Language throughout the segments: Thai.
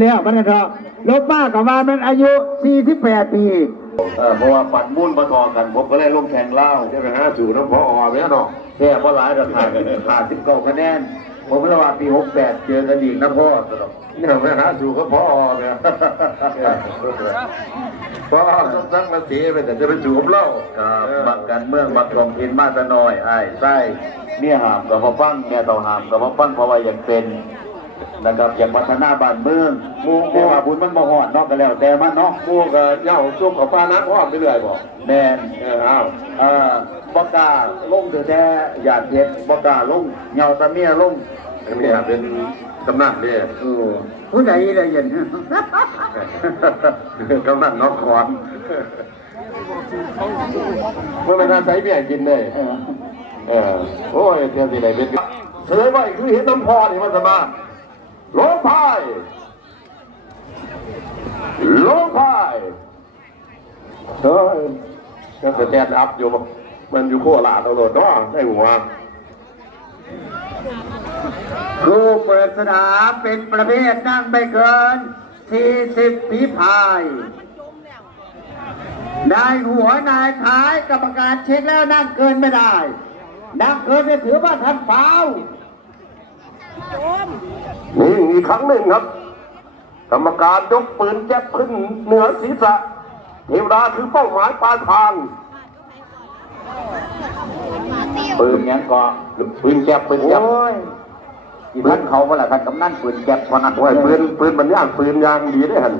แล้วมันเถอะลบมากกับว่ามันอายุ 48 ปีเออเพราะว่าปันมุ่นมาทอกัน ผมก็เลยลงแข่งเหล้าจะไปหาสู่น้ำพออไปเนาะแค่เพราะหลายราคากันขาดสิบเก้าคะแนน ผมระหว่างปีหกแปดเจอกันอีกนะพ่อสำหรับนี่เราไปหาสู่ก็พออเนี่ยพอต้องสั่งมาเสียไปแต่จะไปสู่กับเราครับบักการเมืองบักกองทินมาแตะน้อยไอ้ไส้เนี่ยหามกับพ่อฟังเนี่ยต่อหามกับพ่อฟังเพราะว่าอย่างเป็น นะครับอย่างพัฒนาบ้านเมืองหมู่หมู่ว่าบุญมันบ่ฮอดเนาะก็แล้วแต่มันเนาะพวกเจ้าซุ่มกับปลานักอ้อมไปเรื่อยบอกแน่นเอออ้าวเอ่อบ่กล้าลงแต่แต่หยาดเห็ดบ่กล้าลงเหงาตะเมียลงอันนี้เป็นกำนันเนี่ยเออผู้ใดได้ยิน กำนันน้องขอนเมื่อมันอาศัยเบี้ยกินเลยเออโอ้ยเทียนสิไหนเป็นเสยว่าคือเห็นน้ำพอนี่มันสมา ลงพายลงพายเฮ้ยก็สแตนด์อัพอยู่มันอยู่โคราชเอาโหลดเนาะให้หัวครูเปิดสนามเป็นประเภทนั่งไม่เกิน 40ฝีพายนายหัวนายท้ายกรรมการเช็คแล้วนั่งเกินไม่ได้ นั่งเกินจะถือว่าทันฟาว นี่อีกครั้งหนึ่งครับ กรรมการยกปืนแจ็บขึ้นเหนือศีรษะเทวดาคือเป้าหมายปลายทางปืนหยังก็ปืนแจ็บปืนแจ็บโอ้ยที่พันเขาเวลาท่านกำนันปืนแก็บพอนักโอ้ยปืนปืนมันย่างปืนยางดีได้อหัน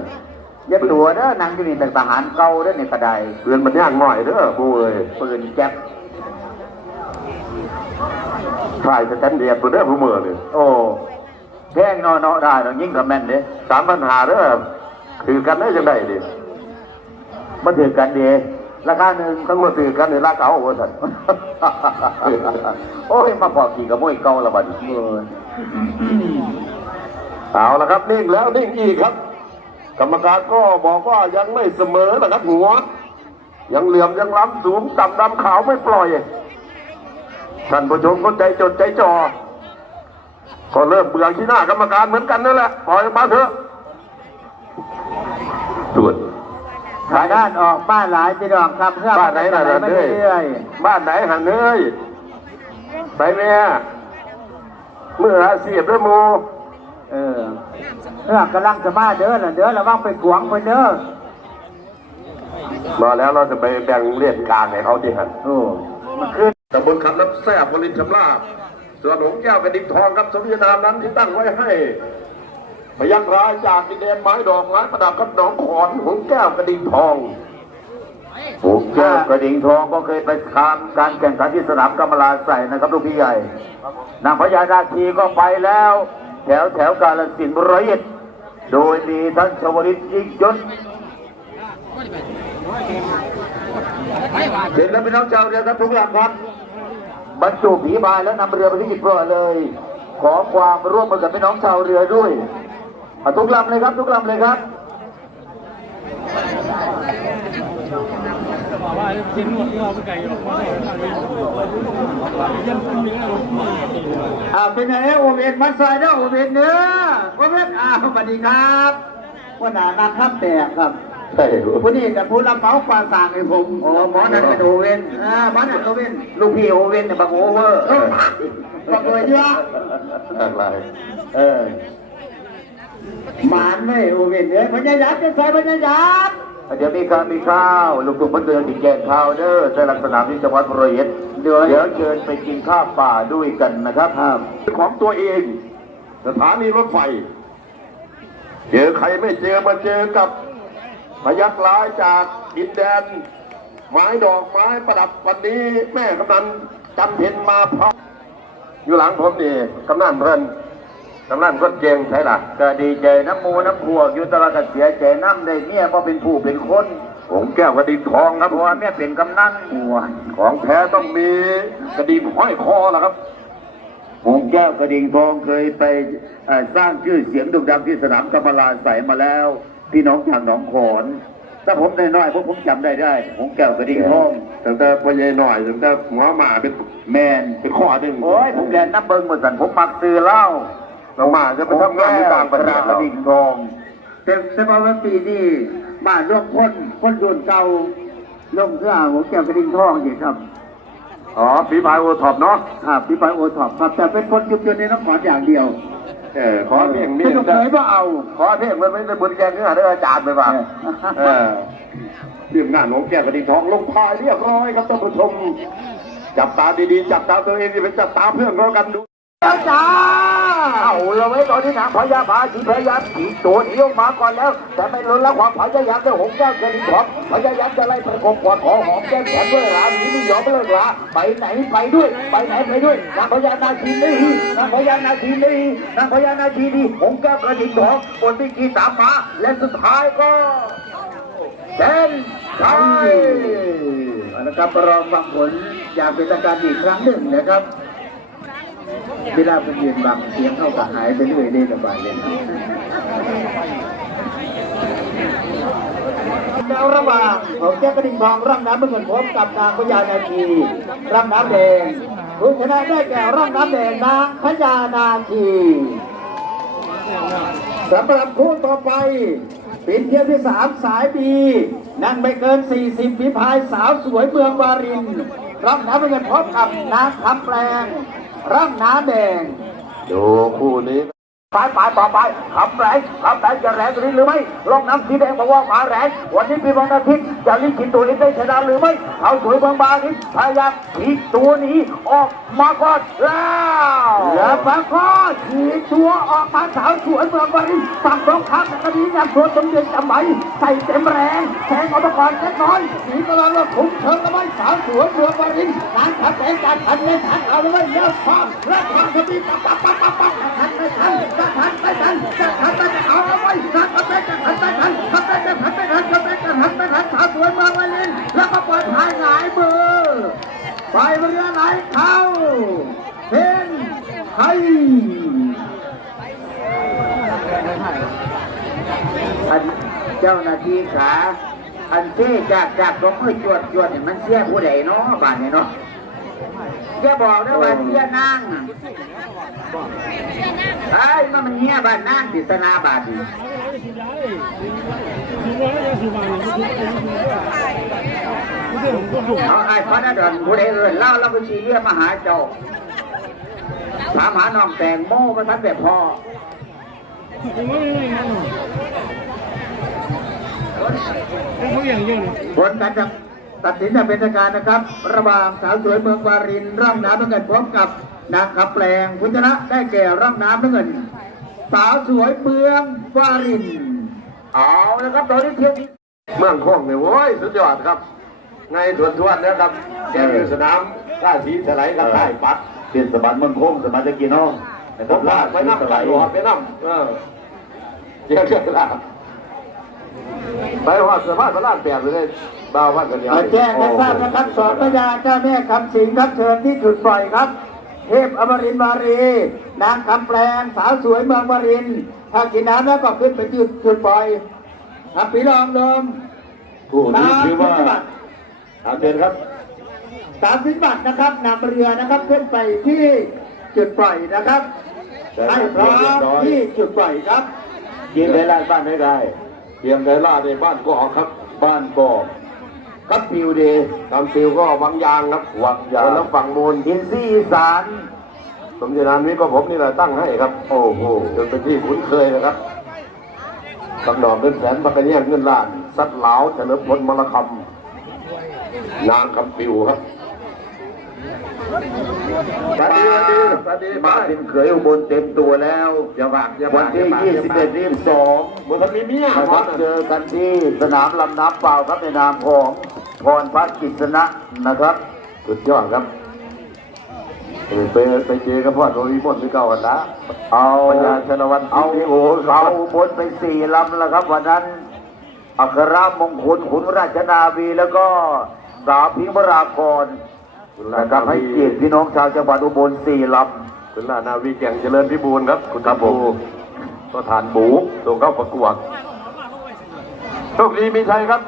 อย่าตัวเด้อนั่งอยู่นี่แต่ทหารเก่าเด้อนี่กระไดปืนมันย่างหน่อยเด้อผู้เอ้ยปืนแก็บ ถ่ายสแตนเดียร์ตัวเด้อผู้เมื่อเลยโอ้แพงนาะเนาะได้เนาะยิ่งกับแม่นเด้สามปัญหาเด้อคือกันได้ยังไงดิมันถือกันเดีราคาหนึ่งทั้งหมดคือกันในรักเอาว่าสันโอ้ยมาพอขี่กับมวยเก่าละบัดนี้เออเอาละครับนิ่งแล้วนิ่งอีกครับ กรรมการก็บอกว่ายังไม่เสมอนะครับหัว ยังเหลื่อมยังล้ำสูงต่ำดำขาวไม่ปล่อย ท่านผู้ชมก็ใจจดใจจ่อก็เริ่มเบื่อขี้หน้ากรรมการเหมือนกันนั่นแหละปล่อยมาเถอะตรวจทางด้านออกบ้านหลายจีดอกครับเพื่อบ้านไหนล่ะไม่เด้ยเรื่อยบ้านไหนหันเอ้ยไปแม่เมื่ออาเสียบด้วยหมูเออเรื่องกำลังจะมาเด้อล่ะเด้อระวังไปขวางไปเด้อมาแล้วเราจะไปแบ่งเลียนกลางให้เขาที่หันโอ้มันขึ้น ตำบลคำน้ำแซ่บบรินชำลาบสวนหงแก้วเป็นดินทองครับสมญานามนั้นที่ตั้งไว้ให้พยัญรายจากดินแดนไม้ดอกไม้ประดับกับหนองขอนหงแก้วกระดิ่งทองผมแก้วกระดิ่งทองก็เคยไปทำการแข่งขันที่สนามกำมะลาใส่นะครับลูกพี่ใหญ่ นางพญานาคีก็ไปแล้ว แถวแถวกาลสินธุ์ร้อยเอ็ดโดยมีท่านชวลิตยิ่งยศ เสร็จแล้วพี่น้องชาวเรือครับทุกลำครับ บรรจุผีบายแล้วนำเรือไปที่อิปรอเลย ขอความร่วมมือกับพี่น้องชาวเรือด้วยทุกลำเลยครับ ทุกลำเลยครับอาเป็นไงโอเวนมันใส่เด้อโอเวนเนื้อโอเวนอ่าสวัสดีครับว่าหนานาครับแตกครับ ใช่ผู้นี้กับผู้รับเหมาก่อสร้างให้ผมโอ้หมอนั่นเป็นโอเวนอ่าหมอนั่นโอเวนลูกพี่โอเว่นเนี่ยบักโอเวอร์เออบักเลยเยอะอะไรเออหมานเลยโอเวนเนื้อพญายามจะใส่พญายามเดี๋ยวมีข้าวมีข้าวลูกตุ้มมันเดือนติดแกงข้าวเด้อแต่ลักษณะที่จังหวัดร้อยเอ็ดเดี๋ยวเดี๋ยวเชิญไปกินข้าวป่าด้วยกันนะครับของตัวเอง สถานีรถไฟ เจอใครไม่เจอมาเจอกับ พยักร้ายจากดินแดน ไม้ดอกไม้ประดับวันนี้ แม่กำนันจำเพ็ญมาพร้อมอยู่หลังผมนี่กำนันเรินกำนันรถเจงใช่ล่ะก็ดีใจน้ำมูน้ำพวกอยู่ตลาดกเสียใจน้ำได้เมียเพราะเป็นผู้เป็นคนผมแก้วกระดิ่งทองครับเพราะว่าเมียเป็นกำนันของแท้ต้องมีกระดิ่งห้อยคอล่ะครับหงแก้วกระดิ่งทองเคยไปสร้างชื่อเสียงโด่งดังที่สนามกำมลาใสมาแล้ว พี่น้องทางหนองขอนถ้าผมได้น้อยๆพวกผมจำได้ได้หงแก้วกระดิ่งทองตั้งแต่พ่อใหญ่หน่อยตั้งแต่หัวหมาเป็นแมนเป็นข้อหนึ่งโอ้ยผมแกนน้ำเบิงเหมือนสันผมมักซื้อเหล้าน้องหมาจะไปทำงานที่ต่างประเทศกแล้ระวดิ่งทองแต่แต่ว่าปีนี้บ้านร่วมพ้นพ้นโยนเก่าลงเสื้อหัวแก้วกระดิ่งทองอยู่ครับ อ๋อฝีพายโอท็อปเนาะอ่าพี่ไปโอท็อปครับแต่เป็นคนยุบยนในน้ำขอนอย่างเดียว เออขอเพียงนี้ไม่ต้องเคยว่าเอา ขอเทพมันไม่ได้บุญแกงเนื้อเด้ออาจารย์ไปบ้างเออเรื่องหน้าหนองแก้วกระดิ่งทองลงพายเรียบร้อยครับท่านผู้ชม จับตาดีๆ จับตาตัวเองอย่าไปจับตาเพื่อนเรากันดูจ้า เอาเราไว้ตอนนี้นางพญาพาสีพยายามถีบตัวหนีออกมาก่อนแล้ว แต่ไม่ลดละความพยายามจะหงแก้วกระดิ่งทองพยายามจะไล่ประกบกอดขอหอมแก้มแขนด้วยหลานหนีไม่ยอมเลิกละไปไหนไปด้วย ไปไหนไปด้วยนางพญานาคีนี่นางพญานาคีนี่นางพญานาคีนี่หงแก้วกระดิ่งทองบนที่กีตามมาและสุดท้ายก็เป็นใช่เอาละครับรอฟังผลอย่างเป็นทางการอีกครั้งหนึ่งนะครับ เวลาเป็นยืนบังเสียงเข้ากับหายไปเรื่อยๆระบายเลยนะแล้วระหว่างของแจ็คกระดิ่งทองร่างน้ำเงินพบกับนางพญานาคีร่างน้ำแดงผู้ชนะได้แก่ร่างน้ำแดงนางพญานาคีสำหรับคู่ต่อไปป็นเที่ยวที่สามสายบีนั่งไม่เกิน 40ฝีพายสาวสวยเมืองวารินร่างน้ำเงินพบกับนางคำแปลง ร่างน้ำแดง ดูคู่นี้ ไปไปไปไปขับแรงขับแรงจะแรงกว่านี้หรือไม่ลองน้ำสีแดงบอกว่ามาแรงวันนี้ปีวันอาทิตย์จะลิขิตตัวเองได้ชนะหรือไม่เขาสวยบางบางนี้พยายามถีบตัวหนี้ออกมาก่อนแล้วและปะก็ถีบตัวออกมาสาวสวยเมืองวารินฝั่งตรงข้ามแต่ก็ดีนำตัวสมเด็จจำไหมใส่เต็มแรงแทงออกมาก่อนเล็กน้อยหนีตลอดแล้วคุ้มเชิงกระไม้สาวสวยเมืองวารินนางขับแสงการทันเล่นทันเอาเลยเลี้ยวฟ้าและทางจะมีปั๊บปั๊บปั๊บปั๊บปั๊บ จ้าหน้าที่ขาอันเจ๊จากจากตรงมือจวดจวดเนี่ยมันเสียผู้ใดเนาะบ้านเนี่ยเนาะอย่าบอกนะว่าเสียนางไอ้ยมันมันเงี้ยบ้านนางติสนาบาทนี่เอาไอ้พระนดอนผู้ใดเอื่นเล่าเราไปชี้เรียกมาหาเจ้าถามหาน้องแตงโมมาทันแต่พ่อ ผลการจับตัดสินอย่างเป็นทางการนะครับ ระหว่างสาวสวยเมืองวารินร่องน้ำน้ำเงินพร้อมกับนางขับแปลงคุณชนะได้แก่ร่องน้ำน้ำเงิน สาวสวยเมืองวารินเอาละครับตอนนี้เที่ยวนี้เมืองคงเนี่ยโว้ยสุดยอดครับ ในสวนทวนแล้วครับแกอยู่สนามท่าทีสไลด์กับท่ายปัดเป็นสมบัติเมืองโค้งสมบัติตะกี้น้องนะคผรับมลาดไปน้ำไหลหอดไปน้ำเออเจ้าเจ้าลาด ไปหอดสภาพมาลาดแปดเลยดาววันกันยาขอแจ้งให้ทราบนะครับสอนพญาเจ้าแม่คำสิงครับเชิญที่จุดปล่อยครับ เทพอมรินทร์วารี นางคำแปลงสาวสวยเมืองวารินถ้ากินน้ำแล้วก็ขึ้นไปจุดจุดปล่อยครับพี่รองลมผู้นี้ชื่อว่าถามเชิญครับสามสิบบาทนะครับนำเรือนะครับขึ้นไปที่จุดปล่อยนะครับให้พร้อมที่จุดปล่อยครับกินได้ร้านบ้านได้ได้ เตรียมไดล่าในบ้านก็ออกครับ บ้านบ่อครับปิวเดย์ตามฟิวก็วังยางครับวังยางคนละฝั่งมูลอินซี่อีสานสมเด็จนานนี้ก็ผมนี่แหละตั้งให้ครับ โอ้โหจนเป็นที่คุ้นเคยนะครับกำดอกเงินแสนปากกระเนียงเงินล้านสัตว์เหลาเฉลิมพลมรคำนางคำปิวครับ สวัสดีสวัสดีสวัสดีมามาเป็นเขยอุบลเต็มตัวแล้วอย่าบากอย่าวับานกที่อย่าบากยี่อย่าสิบบาเอ็กดยี่สิบสองบนทันมีเมียนะหคมรัอบเจอกันที่สนามลำน้ำเปล่าครับในนามของพรพัฒน์กิษณะนะครับสุดยอดครับเออไปไปเจอกับพ่อโดริมอนที่เก่ากันนะเอาปัญญาชนวันเอาที่โอ้เอาบนไปสี่ลำแล้วครับวันนั้นอัครมงคลขุนราชนาวีแล้วก็สาวพิงพรากร นะครับให้เกียรติพี่น้องชาวจังหวัดอุบลสี่ลคุณลานาวีแก่งเจริญพิบูลครับ คุณครับผมก็ฐานบูส่งเข้าประกวดโชคดีมีชัยครับ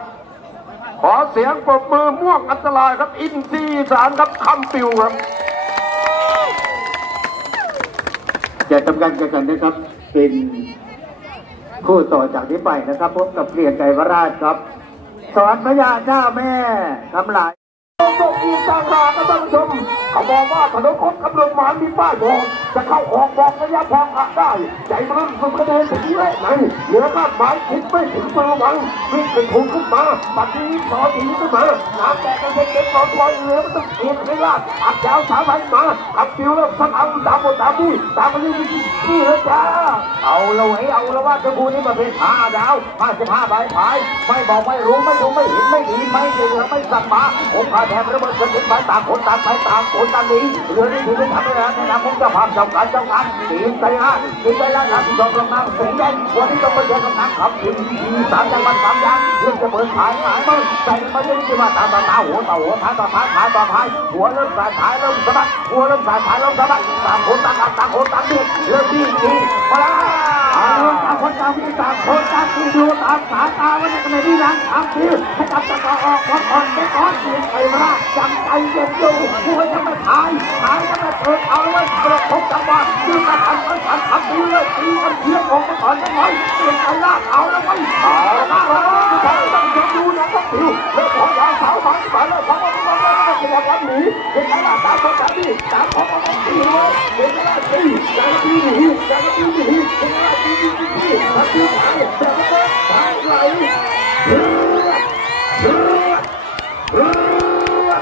ขอเสียงปรบมือม่วงอันตรายครับ อินซีย์อีสารครับคำปิวครับจะทำการแข่งขันนะครับ เป็นคู่ต่อจากนี้ไปนะครับพบกับเปลี่ยนใจวราชครับ สอนพระยาเจ้าแม่ทำหลายตกอีกต่างหาก นะท่านผู้ชมเขา บอกว่าถนนคนขับรถมามีป้ายบอกจะเข้าออกบอกระยะทางอะได้ ใจมันสุดคะแนนถึงแรกไหนเหลือคาดหมายคิดไม่ถึงมือหวังวิ่งเป็นถูกขึ้นมาปัดนี้ต่อทีขึ้นมาน้ำแตกกันเป็นเด็กนอนลอยเหลือมันต้องเอียงให้ลาดอัดยาวสามใบมาขับฟิวแล้วสักเอาตามหมดตามนี่ตามมานี่นี่เลยจ้าเอาละเว้เอาละว่าจ้าบูนี่มาเป็นห้าดาวห้าสิบห้าใบพายไม่บอกไม่รู้ไม่รู้ไม่เห็นไม่ดีไม่เหลือไม่สั่งมาผมพาแทนระเบิดเกินไปต่างคนต่างไปต่างคนต่างนี้เรือนี้ถือเป็นทำแล้วในนามของเจ้าภาพเจ้าการเจ้างานทีมใจห้าทีมใจละครับจอมกำลังสีแดงวันนี้ต้องมาเจอกับนักขับทีมทีสามจังหวัดสามย่างเรื่องจะเปิดขายขายมั้งใจมันไม่ได้ที่ว่าตาตาตาหัวต่อหัวท้ายต่อท้ายท้ายต่อท้ายหัวเริ่มสายท้ายเริ่มสะบัดหัวเริ่มสายท้ายเริ่มสะบัดต่างคนต่างต่างคนต่างเบียดเริ่มดีดีมาแล้ว ตาคนตางมีต่าคนตางที่ดูตามสาตาว่าในขณะที่ยังทำคือให้กับตะกอออกก่อนก่อนไปก่อนเสียงไอ้มาจำใจเย็นอยู่ผู้ให้จะมาถ่ายถ่ายจะมาเปิดเอาไว้กระทบจังหวะยืนมาทำกันทำทำดีเลยตีกันเทียบออกมาก่อนได้ไหมเสียงไอ้ลากเอาแล้วไว้เอาละผู้ชายต้องเย็นดูนะต้องผิวแล้วของยาวสาวฝันฝันเลยของมันมันมันมันจะวันหนีเป็นไงล่ะตามคนตามนี่ตามของมันตีเลยเป็นไงล่ะตีตามตีหนีตามตีหนีเป็นไงล่ะตีตีตีตีตาตีหนีแต่ก็ไม่ทางไหลเรือเรือเรือ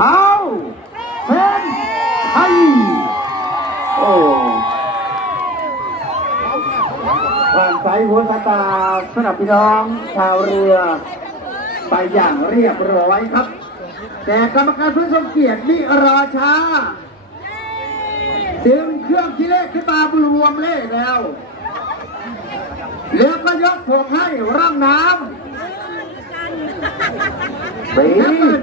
เอาเป็นไทยโอ้ผ่านสายหัวสตาสนับพี่น้องชาวเรือ ไปอย่างเรียบร้อยครับ แต่กรรมการผู้ทรงเกียรติมิรอช้าดึงเครื่องที่เลขขึ้นมารวมเลขแล้วเรือก็ยกพวงให้ร่างน้ำสีน้ำเงิน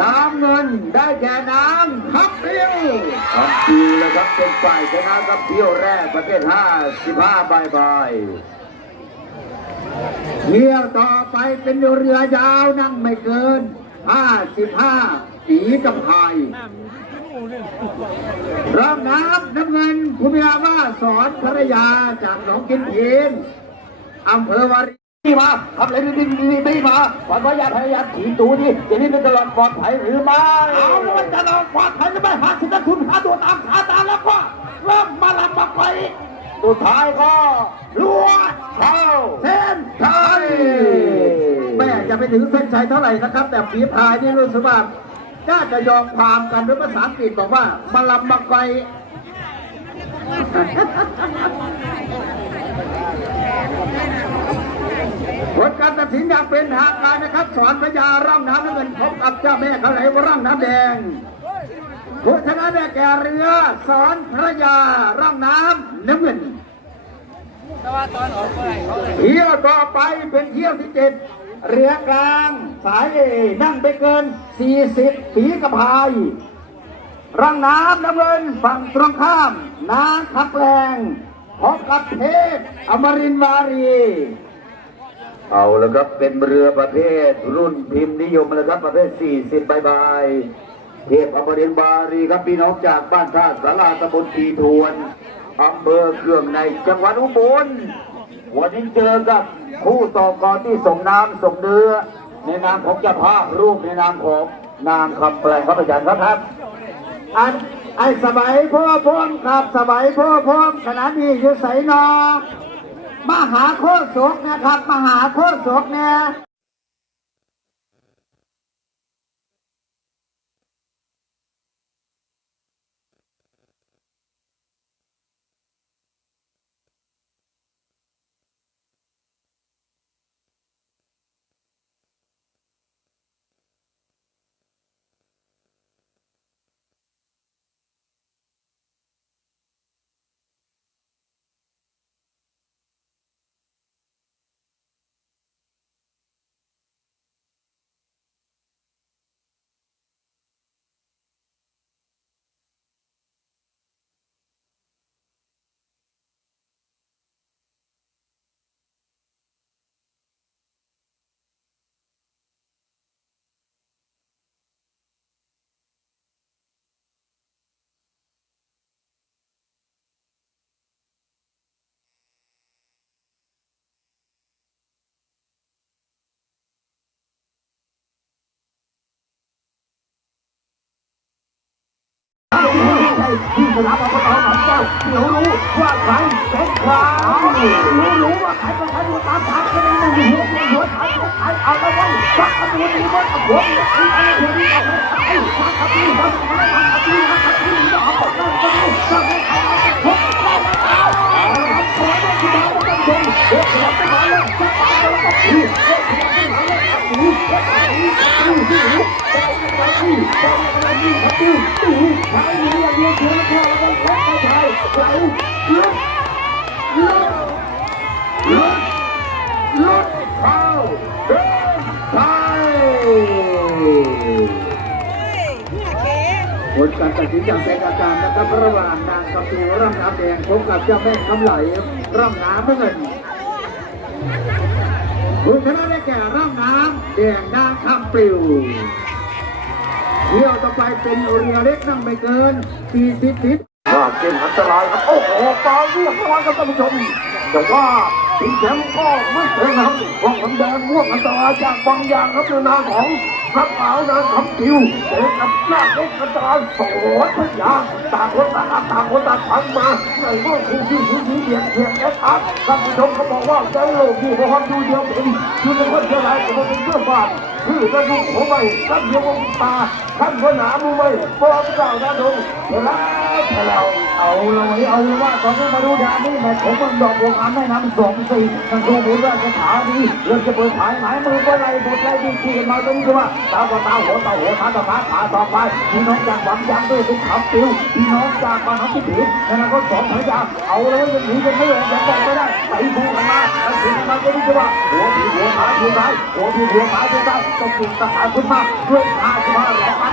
น้ำเงินได้แก่น้ำครับเดียวทำคิวเลยครับเป็นฝ่ายชนะครับเที่ยวแรกประเภทห้าสิบห้าใบใบเที่ยวต่อไปเป็นเรือยาวนั่งไม่เกิน 55สีกำพายรองน้ำน้ำเงินภูมิลาว่าสอนภรรยาจากหนองกินเพีนอำเภอวารินี่มาทำอะไรดีดีดีดีมาก่อนว่าญาพยายามถีตูนี่จะนี่เป็นตลอดปลอดภัยหรือไม่เอาว่าจะลอดปลอดภัยหรือไม่หาสิทธิ์คุณหาตัวตามหาตาแล้วก็เริ่มมาลำมาไปสุดท้ายก็ลัวเข้าเส้นชัย แม่จะไปถึงเส้นชัยเท่าไหร่นะครับ แต่ฝีพายนี่รู้สึกว่าน่าจะยอมความกันด้วยภาษาอังกฤษบอกว่ามาลำมาไปผลการตัดสินอย่างเป็นทางการนะครับ สอนพญาร่องน้ำน้ำเงินพบกับเจ้าแม่เขาไหลร่องน้ำแดงผู้ชนะได้แก่เรือสอนพระยาร่องน้ำน้ำเงินเที่ยวต่อไปเป็นเที่ยวที่เจ็ด เรือกลางสายเอนั่งไปเกิน 40ฝีกระพายร่องน้ำน้ำเงินฝั่งตรงข้ามน้ำขับแรงพบกับเทพอมรินวารี เอาแล้วครับเป็นเรือประเภทรุ่นพิมพ์นิยมเลยครับประเภท 40ใบใบเทพอมรินทร์บารีครับพี่น้องจากบ้านท่าสาราตำบลทีทวนอำเภอเครื่องในจังหวัดอุบล วันนี้เจอกับคู่ต่อกรที่ส่งน้ำส่งเนื้อ ในนามของเจ้าภาพรูปในนามของนางคำแปลงครับอาจารย์ครับครับ อันไอ้สบายพ่อพ่อมครับสบายพ่อพ่อมขณะนี้อยู่ใสนอมหาโคตรศกนะครับ มหาโคตรศกเนี่ย ที่สนามอบตหนองแก้วเดี๋ยวรู้ว่าใครเป็นใครรู้รู้ว่าใครเป็นใครดูตามทางกันเลยหัวหัวใครใครเอาแล้วไว้ฟักกระดูกนี้บนหัวนี่อะไรเดี๋ยวนี้เอาไอ้ฟักกระดูกฟักกระดูกฟักกระดูกฟักกระดูกเอาออกมาก็ได้ฟักให้ใครเอาไปพบได้แล้วเอาเอาขอได้ที่เราต้องชมเด็กหาเลยฟักกระดูกฟักกระดูกเด็กเราไปหาเลยฟักกระดูกฟักกระดูกฟักกระดูกฟักกระดูกฟักกระดูกฟักกระดูกฟักกระดูกใครมีอย่างเดียวคือพ่อแล้วก็ใครใครลุกลุกลุกลุกเข้าเดินไป ผลการตัดสินอย่างเป็นอาการนะครับระหว่างนางกำปูร่ำน้ำแดงพบกับเจ้าแม่คำไหลร่ำน้ำเงินผู้ชนะได้แก่ร่ำน้ำแดงนางคำปลิว เที่ยวต่อไปเป็นเรือเล็กนั่งไม่เกิน 40ทิศว่าเกมอันตรายครับโอ้โหปาเรียบร้อยครับท่านผู้ชมแต่ว่าทีมแชมป์ก็ไม่เคยนะครับพวกมันแดงวกอันตรายจากบางอย่างครับในนามของนักขาวนางคำติวเจอกับหน้าเล็กอันตรายสองพยาต่างคนต่างต่างคนต่างพันมาในเมื่อคู่ที่คู่ที่เบียดเบียดแอดอัดท่านผู้ชมก็บอกว่าใจโลกอยู่เพราะความดูเดียวเป็นอยู่ในคนเดียวไรแต่ว่าเป็นเพื่อนบ้าน คือกระดูกหัวใบกันเดียวงตาขั้นหัวหนามือใบอมเจ้าหน้าดงเวลาเฉลาเอาเลยเอาเลยว่าตอนนี้มาดูดานี่แม่ผมมันดอกบัวงามแม่น้ำสองสี่ทางดูเหมือนว่าจะขาดีเริ่มจะเปิดขายหมายมือก็ไรบดไรดีขี่กันมาตรงนี้ว่าตาก็ตาหัวตาหัวขาตาขาขาต่อไปพี่น้องจากหวังยางด้วยเป็นขับติวพี่น้องจากบ้านน้องที่ผิดนั่นก็สองพยาเอาเลยยังหนีกันไม่ลงยังบอกไม่ได้ไปดูกันมาแล้วถึงมาก็นี่คือว่าหัว พี่หัวขาพี่ซ้ายหัวพี่หัวขาพี่ซ้ายต้องกินตาขาขึ้นมาด้วยขาขึ้นมาแรงมัน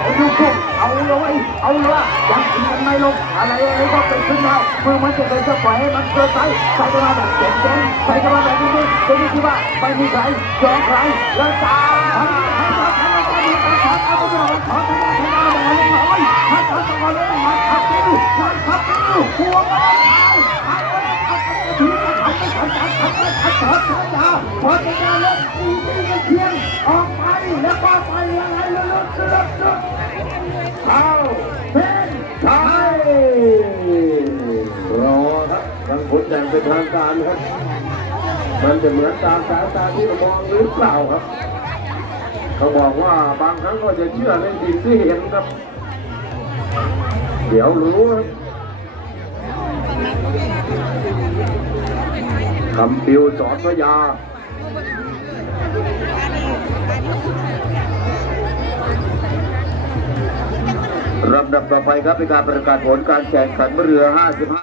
ไปดูคู่เอาเลยเอาเลยยังกินกันไม่ลงอะไรอะไรก็เป็นขึ้นได้มือมันจะเป็นจะปล่อยให้มันเกิดไปใส่กันมาแบบเจ๋งๆใส่กันมาแบบนี้เป็นที่ว่าไม่มีใครยอมใครแล้วจ้าให้เราทำอะไรกันดีขอเอาไปเลยขอทำอะไรทำอะไรเลยน้อยถ้าทำอะไรเลยมาขับไปดูมาขับไปดูหัว ทำไปทำไปทำไปทำไปพอจะได้ล้วตีตีกันเพียงออกไปแล้วก็ไปอะไรเลือดเลือดเลือดเอาเป็นไทยรอครับทางผลอย่างเป็นทางการครับมันจะเหมือนตามสายตาที่เรามองหรือเปล่าครับ เขาบอกว่าบางครั้งก็จะเชื่อในสิ่งที่เห็นครับ เดี๋ยวรู้ ครับคำปิวสอนพระยาลำดับต่อไปครับเป็นการประกาศผลการแข่งขันเรือ 55